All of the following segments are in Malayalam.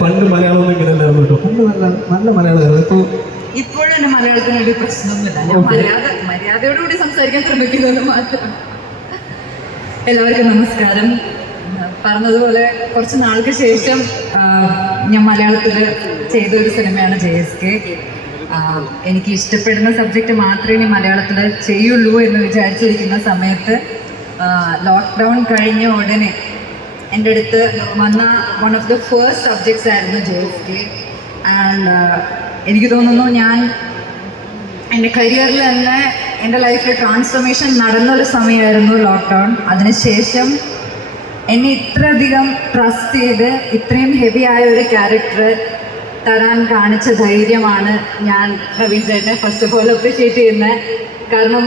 പണ്ട് മലയാളം ഒന്നും ഇങ്ങനെ അല്ലായിരുന്നു കേട്ടോ. പണ്ട് നല്ല നല്ല മലയാളമായിരുന്നു ഇപ്പോൾ ഇപ്പോഴും മലയാളത്തിന് ഒരു പ്രശ്നമൊന്നുമില്ല. ഞാൻ മര്യാദ മര്യാദയോടുകൂടി സംസാരിക്കാൻ ശ്രമിക്കുന്നത് മാത്രം. എല്ലാവർക്കും നമസ്കാരം. പറഞ്ഞതുപോലെ കുറച്ച് നാൾക്ക് ശേഷം ഞാൻ മലയാളത്തിൽ ചെയ്ത ഒരു സിനിമയാണ് ജെ എസ് കെ. എനിക്ക് ഇഷ്ടപ്പെടുന്ന സബ്ജക്റ്റ് മാത്രമേ ഇനി മലയാളത്തിൽ ചെയ്യുള്ളൂ എന്ന് വിചാരിച്ചിരിക്കുന്ന സമയത്ത് ലോക്ക്ഡൗൺ കഴിഞ്ഞ ഉടനെ എന്റെ അടുത്ത് വന്ന one of the first subjects ആയിരുന്നു ജെ എസ് കെ ആൻഡ് എനിക്ക് തോന്നുന്നു ഞാൻ എന്റെ കരിയറിൽ തന്നെ എന്റെ ലൈഫിൽ ട്രാൻസ്ഫോർമേഷൻ നടന്നൊരു സമയമായിരുന്നു ലോക്ക്ഡൗൺ അതിനുശേഷം എന്നെ ഇത്രയധികം ട്രസ്റ്റ് ചെയ്ത് ഇത്രയും ഹെവി ആയ ഒരു ക്യാരക്ടർ തരാൻ കാണിച്ച ധൈര്യമാണ് ഞാൻ പ്രവീൺ ചേട്ടനെ ഫസ്റ്റ് ഓഫ് ഓൾ അപ്രീഷിയേറ്റ് ചെയ്യുന്നത്. കാരണം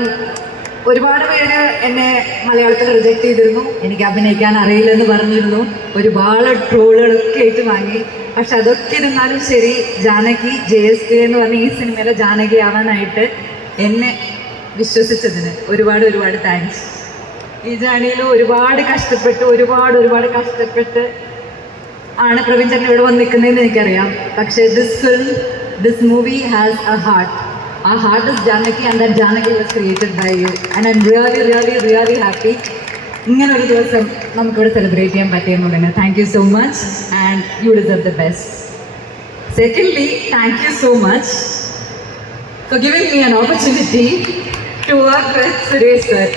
ഒരുപാട് പേര് എന്നെ മലയാളത്തിൽ റിജക്റ്റ് ചെയ്തിരുന്നു. എനിക്ക് അഭിനയിക്കാൻ അറിയില്ലെന്ന് പറഞ്ഞിരുന്നു. ഒരുപാട് ട്രോളുകളൊക്കെ ആയിട്ട് വാങ്ങി. പക്ഷെ അതൊക്കെ ഇരുന്നാലും ശരി ജാനകി ജെ എസ് കെ എന്ന് പറഞ്ഞ ഈ സിനിമയിലെ ജാനകി ആവാനായിട്ട് എന്നെ വിശ്വസിച്ചതിന് ഒരുപാട് ഒരുപാട് താങ്ക്സ് ഈ ജേണിയിൽ ഒരുപാട് കഷ്ടപ്പെട്ട് ഒരുപാട് ഒരുപാട് കഷ്ടപ്പെട്ട് ആണ് പ്രവീൺ ചേട്ടൻ ഇവിടെ വന്ന് നിൽക്കുന്നതെന്ന് എനിക്കറിയാം. പക്ഷേ this film this movie has a heart ah heart is Janaki and that Janaki was created by you. And I'm really, really, really happy. ഇങ്ങനെ ഒരു ദിവസം നമുക്കിവിടെ സെലിബ്രേറ്റ് ചെയ്യാൻ പറ്റിയെന്നുണ്ടെങ്കിൽ thank you so much and you deserve the best secondly thank you so much for giving me an opportunity to work with Suresh sir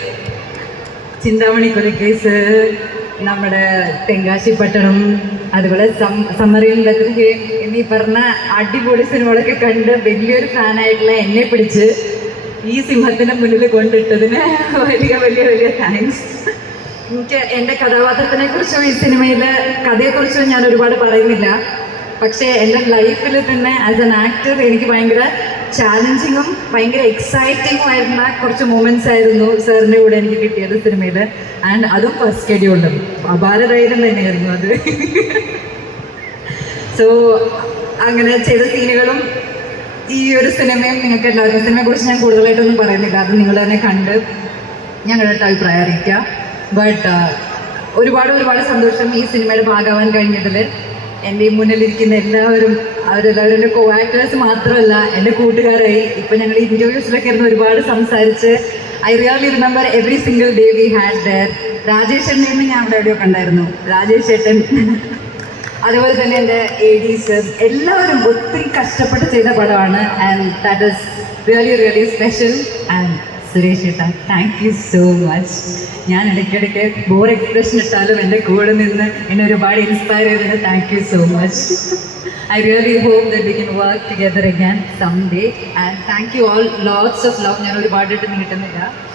Chinthamani Kolacase നമ്മുടെ തെങ്കാശി പട്ടണം അതുപോലെ സമ്മറിയൻ ബത്രിഹേം എന്നീ പറഞ്ഞ അടിപൊളി സിനിമകളൊക്കെ കണ്ട് വലിയൊരു ഫാനായിട്ടുള്ള എന്നെ പിടിച്ച് ഈ സിംഹത്തിന്റെ മുന്നിൽ കൊണ്ടിട്ടതിന് വലിയ വലിയ വലിയ താങ്ക്സ് എനിക്ക് എന്റെ കഥാപാത്രത്തിനെ കുറിച്ചും ഈ സിനിമയിലെ കഥയെക്കുറിച്ചും ഞാൻ ഒരുപാട് പറയുന്നില്ല. പക്ഷേ എന്റെ ലൈഫിൽ തന്നെ ആസ് എൻ ആക്ടർ എനിക്ക് ഭയങ്കര ചാലഞ്ചിങ്ങും ഭയങ്കര എക്സൈറ്റിങ്ങും ആയിരുന്ന കുറച്ച് മൂമെന്റ്സ് ആയിരുന്നു സാറിന്റെ കൂടെ എനിക്ക് കിട്ടിയത് സിനിമയിൽ ആൻഡ് അതും ഫസ്റ്റ് ഷെഡ്യൂളും അപാരധൈര്യം തന്നെയായിരുന്നു അത്. സോ അങ്ങനെ ചെയ്ത സീനുകളും ഈ ഒരു സിനിമയും നിങ്ങൾക്ക് എല്ലാവർക്കും സിനിമയെ കുറിച്ച് ഞാൻ കൂടുതലായിട്ടൊന്നും പറയുന്നില്ല. അത് നിങ്ങൾ തന്നെ കണ്ട് ഞങ്ങളുടെ അഭിപ്രായം അറിയിക്കുക ബട്ട് ഒരുപാട് ഒരുപാട് സന്തോഷം ഈ സിനിമയുടെ ഭാഗമാവാൻ കഴിഞ്ഞതിൽ എന്റെ മുന്നിലിരിക്കുന്ന എല്ലാവരും അവരെല്ലാവരും എന്റെ കോ ആക്ടേഴ്സ് മാത്രമല്ല എന്റെ കൂട്ടുകാരായി. ഇപ്പം ഞങ്ങൾ ഇന്റർവ്യൂസിലൊക്കെ ഇരുന്ന് ഒരുപാട് സംസാരിച്ച് I really remember every single day we had there Rajesh എന്നെ ഞാൻ അവിടെ എവിടെയോ ഉണ്ടായിരുന്നു? രാജേഷ് ഏട്ടൻ. അതുപോലെ തന്നെ എന്റെ എ എല്ലാവരും ഒത്തിരി കഷ്ടപ്പെട്ട് ചെയ്ത പടമാണ്. And that is really really special and Suresh ഏട്ടാ താങ്ക് യു സോ മച്ച് ഞാൻ ഇടയ്ക്കിടയ്ക്ക് ബോർ എക്സ്പ്രഷൻ ഇട്ടാലും എന്റെ കൂടെ നിന്ന് എന്നെ ഒരുപാട് ഇൻസ്പയർ ചെയ്തതിന് thank you so much I really hope that we can work together again some day and thank you all lots of love ഞാൻ ഒരുപാടായിട്ട് നീട്ടുന്നില്ല